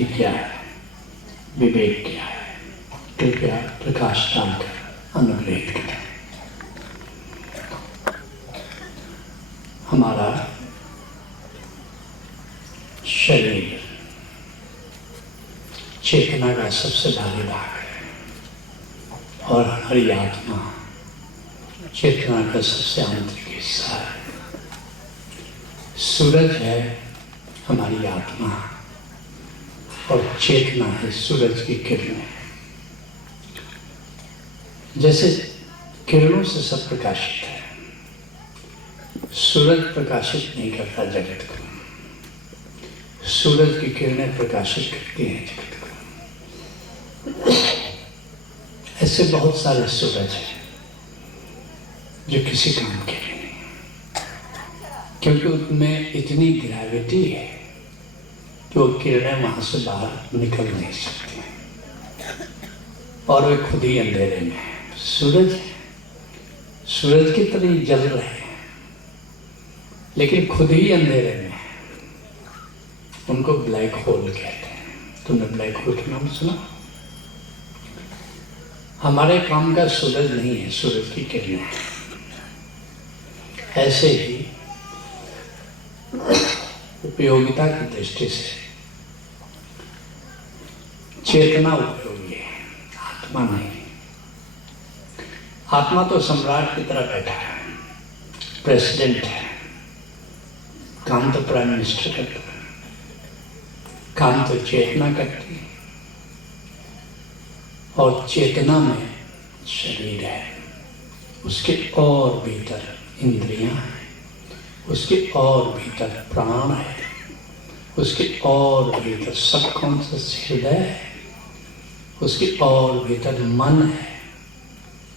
बुद्धि क्या है, विवेक क्या है, कृपया प्रकाश डालकर अनुग्रहित करें। हमारा शरीर चेतना का सबसे भारी भाग है और हमारी आत्मा चेतना का सबसे आंतरिक हिस्सा है। सूरज है हमारी आत्मा और चेतना है सूरज की किरणें। जैसे किरणों से सब प्रकाशित है, सूरज प्रकाशित नहीं करता जगत को, सूरज की किरणें प्रकाशित करती हैं जगत को। ऐसे बहुत सारे सूरज हैं जो किसी काम के नहीं, क्योंकि उनमें इतनी ग्रेविटी है कि वो किरणें वहां से बाहर निकल नहीं सकती और वे खुद ही अंधेरे में है। सूरज की तरह जल रहे हैं लेकिन खुद ही अंधेरे में है। उनको ब्लैक होल कहते हैं। तुमने ब्लैक होल का नाम सुना? हमारे काम का सूरज नहीं है, सूरज की किरणें। ऐसे ही उपयोगिता की दृष्टि से चेतना उपयोगी है, आत्मा नहीं। आत्मा तो सम्राट की तरह बैठा है, प्रेसिडेंट है, काम तो प्राइम मिनिस्टर करता है, काम तो चेतना करती है। और चेतना में शरीर है, उसके और भीतर इंद्रियां हैं, उसके और भीतर प्राण है, उसके और भीतर सबकॉन्शियस हृदय है, उसके और भीतर मन है,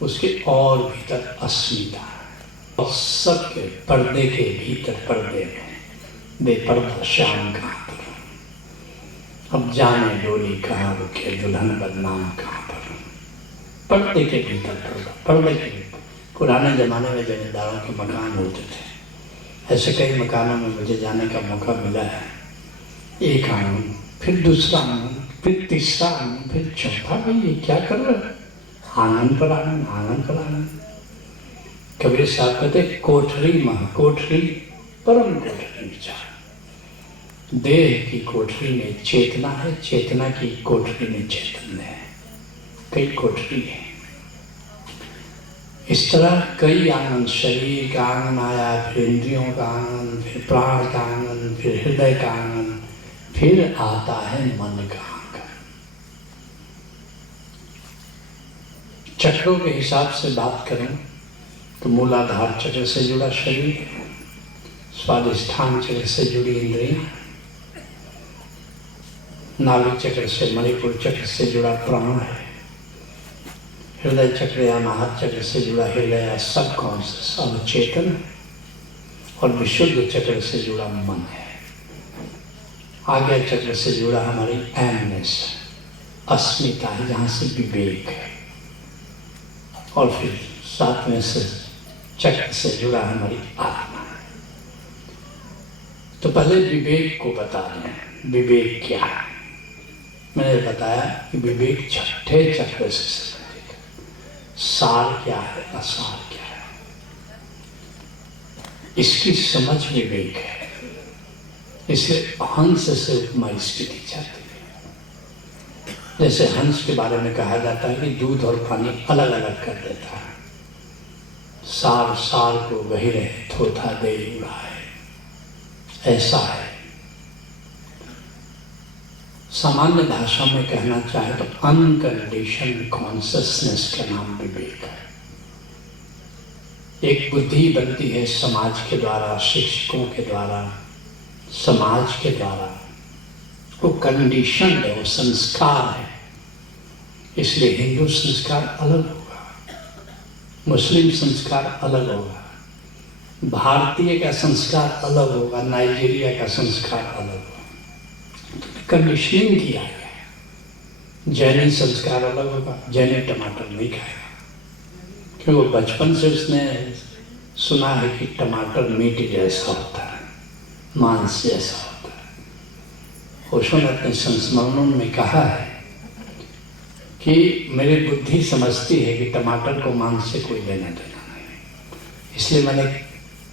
उसके और भीतर अस्मिता है। और सबके पर्दे के भीतर पर्दे में बेपर्दा शाम कहाँ पर, अब जाने डोली कहाँ रुके, दुल्हन बदनाम कहाँ पर। पर्दे के भीतर पर्दा, पर्दे के भीतर। पुराने जमाने में जमींदारों के मकान होते थे, ऐसे कई मकानों में मुझे जाने का मौका मिला है। एक आंगन, फिर दूसरा आंगन, फिर तीसरा आंगन, फिर चौथा। भाई ये क्या कर रहे हैं? आंगन पर आंगन, आंगन पर आंगन। कबीर साहब कहते कोठरी महाकोठरी परम कोठरी विचार। देह की कोठरी में चेतना है, चेतना की कोठरी में चैतन्य है। कई कोठरी है। इस तरह कई आंगन, शरीर का आंगन आया, फिर इंद्रियों का आंगन, फिर प्राण का आंगन, फिर हृदय का आंगन, फिर आता है मन का आंगन। चक्रों के हिसाब से बात करें तो मूलाधार चक्र से जुड़ा शरीर, स्वादिष्ठान चक्र से जुड़ी इंद्रियां, नाभि चक्र से मणिपुर चक्र से जुड़ा प्राण है, हृदय चक्र या नाहत चक्र से जुड़ा हृदय सबकॉन्शियस अवचेतन, और विशुद्ध चक्र से जुड़ा मन है। आज्ञा चक्र से जुड़ा हमारी एमनेस, अस्मिता है, जहाँ से विवेक है। और फिर सातवें से चक्र से जुड़ा हमारी आत्मा है। तो पहले विवेक को बता दें, विवेक क्या है। मैंने बताया कि विवेक छठे चक्र से संबंधित है। सार क्या है, असार क्या है, इसकी समझ विवेक है। इसे हंस से उपमा इसकी दी जाती है। जैसे हंस के बारे में कहा जाता है कि दूध और पानी अलग अलग कर देता है, सार सार को वही रहे थोथा दे उड़ाए, ऐसा है। सामान्य भाषा में कहना चाहे तो अनकंडीशनड कॉन्शसनेस का नाम विवेक है। एक बुद्धि बनती है समाज के द्वारा, शिक्षकों के द्वारा, समाज के द्वारा। वो कंडीशन है, वो संस्कार है। इसलिए हिंदू संस्कार अलग होगा, मुस्लिम संस्कार अलग होगा, भारतीय का संस्कार अलग होगा, नाइजीरिया का संस्कार अलग होगा। कंडीशनिंग किया गया। जैनी संस्कार अलग होगा, जैनी टमाटर नहीं खाएगा क्योंकि वो बचपन से उसने सुना है कि टमाटर मीट जैसा होता है, मांस जैसा होता है। ओशो ने अपने संस्मरणों में कहा है कि मेरी बुद्धि समझती है कि टमाटर को मांस से कोई लेना देना नहीं, इसलिए मैंने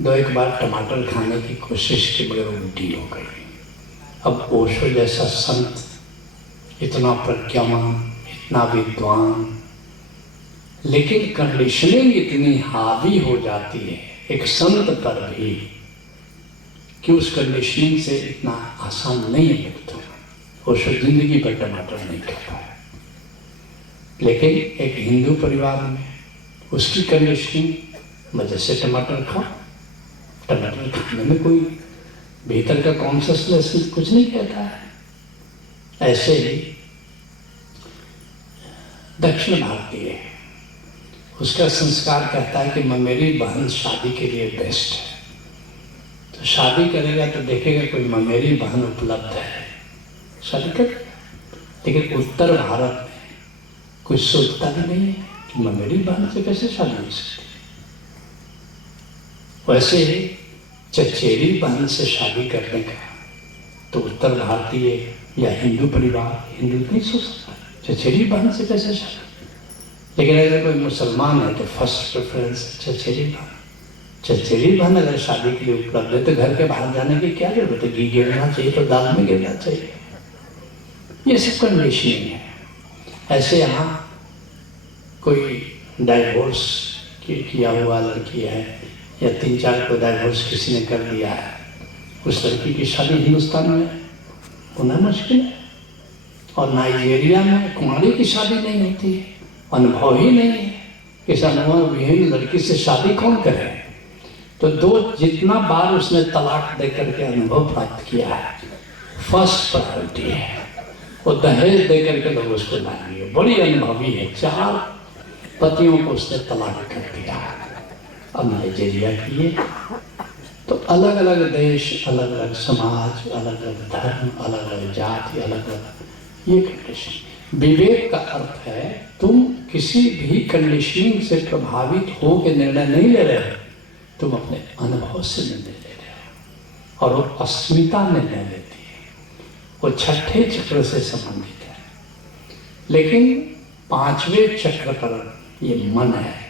2-1 बार टमाटर खाने की कोशिश की मगर उल्टी हो गई। अब ओशो जैसा संत, इतना प्रज्ञावान, इतना विद्वान, लेकिन कंडीशनिंग इतनी हावी हो जाती है एक संत पर भी कि उस कंडीशनिंग से इतना आसान नहीं है मुक्त होना। ओशो जिंदगी भर टमाटर नहीं खा पाया, लेकिन एक हिंदू परिवार में उसकी कंडीशनिंग वजह से टमाटर खाओ। टमाटर खाने में कोई भीतर का कॉन्शसनेस कुछ नहीं कहता है। ऐसे ही दक्षिण भारतीय है, उसका संस्कार कहता है कि मेरी बहन शादी के लिए बेस्ट है, तो शादी करेगा तो देखेगा कोई ममेरी बहन उपलब्ध है, शादी कर। लेकिन उत्तर भारत में कुछ सोचता भी नहीं है कि ममेरी बहन से कैसे शादी हो सकती। वैसे ही चचेरी बहन से शादी करने का तो उत्तर भारतीय या हिंदू परिवार, हिंदू नहीं सोच सकता चचेरी बहन से कैसे शादी। लेकिन अगर कोई मुसलमान है तो फर्स्ट प्रेफरेंस चचेरी बहन। चचेरी बहन अगर शादी के लिए उपलब्ध है तो घर के बाहर जाने की क्या जरूरत है। घी गिरना चाहिए तो दाल में गिरना चाहिए। ये सब कंडीशनिंग है। ऐसे यहाँ कोई डाइवोर्स किया हुआ लड़की है या 3-4 को डाइवोर्स किसी ने कर दिया है, उस लड़की की शादी हिंदुस्तान में होना मुश्किल है। और नाइजीरिया में कुंवारी की शादी नहीं होती है, अनुभव ही नहीं है। इस अनुभव विहीन लड़की से शादी कौन करे। तो जितना बार उसने तलाक दे करके अनुभव प्राप्त किया है, फर्स्ट प्रायोरिटी है वो दहेज दे करके लोग उसको लाएंगे। बड़ी अनुभवी है, 4 पतियों को उसने तलाक कर दिया। अब नाइजीरिया की है तो अलग अलग देश, अलग अलग समाज, अलग अलग धर्म, अलग अलग जाति, अलग अलग ये कंडीशन। विवेक का अर्थ है तुम किसी भी कंडीशनिंग से प्रभावित हो के निर्णय नहीं ले रहे हो, तुम अपने अनुभव से निर्णय ले रहे हो। और वो अस्मिता निर्णय लेती है, वो 6ठे चक्र से संबंधित है। लेकिन 5वें चक्र पर ये मन है।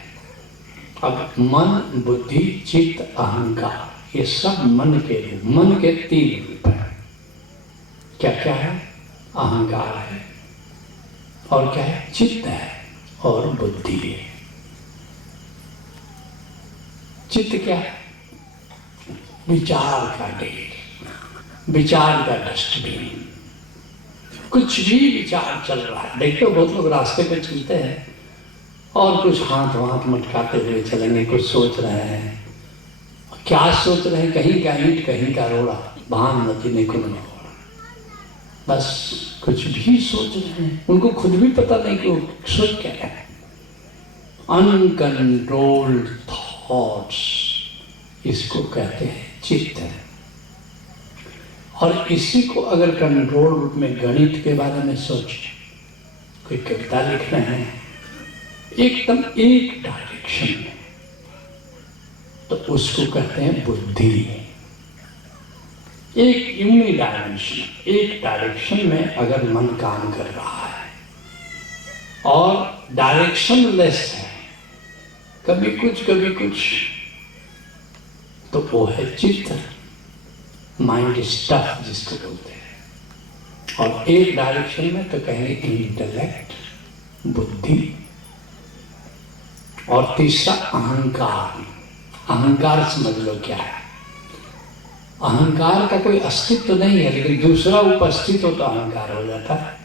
अब मन, बुद्धि, चित्त, अहंकार, ये सब मन के 3 रूप है। क्या क्या है? अहंकार है, और क्या है? चित्त है और बुद्धि है। चित्त क्या है? विचार का ढेर, विचार का डस्टबिन। कुछ भी विचार चल रहा है। देखते हो बहुत लोग रास्ते पे चलते हैं और कुछ हाथ मटकाते हुए चलेंगे, कुछ सोच रहे हैं। क्या सोच रहे हैं? कहीं का ईंट, कहीं का रोड़ा, भान नदी ने कुल न होड़ा। बस कुछ भी सोच रहे हैं, उनको खुद भी पता नहीं कि वो सोच क्या है। अनकंट्रोल्ड थॉट्स, इसको कहते हैं चित्त। और इसी को अगर कंट्रोल रूप में गणित के बारे में सोचे, कोई कविता लिख रहे हैं एकदम एक डायरेक्शन में, तो उसको कहते हैं बुद्धि। एक यूनिडायमेंशन, एक डायरेक्शन में अगर मन काम कर रहा है और डायरेक्शन लेस है, कभी कुछ कभी कुछ, तो वो है चित्त, माइंड स्टफ जिसको बोलते हैं। और एक डायरेक्शन में तो कहेंगे इंटेलेक्ट, बुद्धि। और तीसरा अहंकार। अहंकार समझ लो क्या है। अहंकार का कोई अस्तित्व नहीं है, लेकिन दूसरा उपस्थित हो तो अहंकार हो जाता है।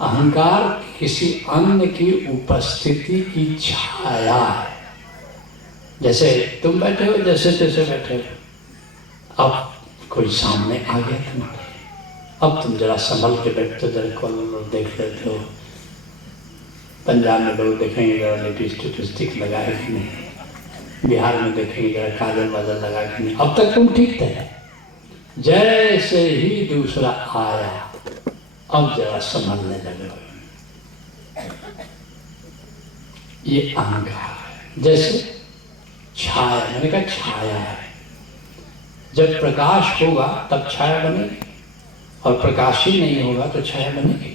अहंकार किसी अन्य की उपस्थिति की छाया है। जैसे तुम बैठे हो, जैसे तैसे बैठे हो, अब कोई सामने आ गया तुम्हारे, अब तुम जरा संभल के बैठते हो, जरा कॉलर देख लेते हो। पंजाब में लोग देखेंगे जरा लिपस्टिक लगाए कि नहीं, बिहार में देखेंगे जरा काजल वाजल लगा कि नहीं। अब तक तुम ठीक थे, जैसे ही दूसरा आया अब जरा संभलने लगे हो। ये अहंकार है। जैसे छाया, मैंने कहा छाया है, जब प्रकाश होगा तब छाया बनेगी। और प्रकाश ही नहीं होगा तो छाया बनेगी?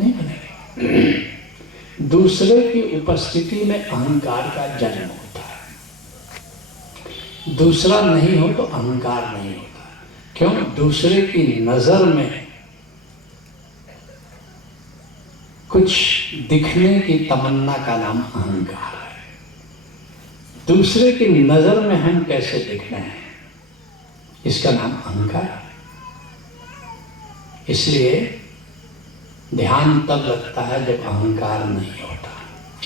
नहीं बनेगी। दूसरे की उपस्थिति में अहंकार का जन्म होता है। दूसरा नहीं हो तो अहंकार नहीं होता। क्यों? दूसरे की नजर में कुछ दिखने की तमन्ना का नाम अहंकार है। दूसरे की नजर में हम कैसे दिख रहे हैं, इसका नाम अहंकार है। इसलिए ध्यान तब लगता है जब अहंकार नहीं होता।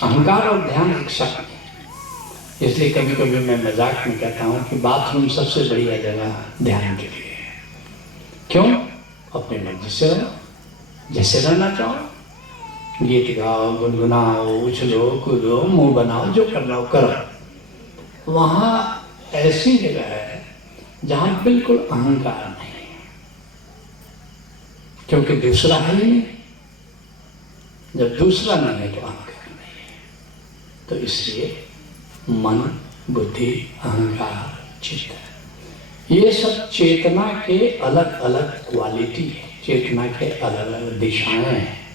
अहंकार और ध्यान एक शब्द है। इसलिए कभी कभी मैं मजाक में कहता हूं कि बाथरूम सबसे बढ़िया जगह ध्यान के लिए है। क्यों? अपनी मर्जी से रहो, जैसे रहना चाहो, गीत गाओ, गुनगुनाओ, उछलो, कूदो, मुंह बनाओ, जो करना हो करो। वहां ऐसी जगह है जहां बिल्कुल अहंकार नहीं है, क्योंकि दूसरा है ही नहीं। जब दूसरा नहीं है तो अहंकार नहीं है। तो इसलिए मन, बुद्धि, अहंकार, चित्त, ये सब चेतना के अलग अलग क्वालिटी है, चेतना के अलग अलग दिशाएं हैं।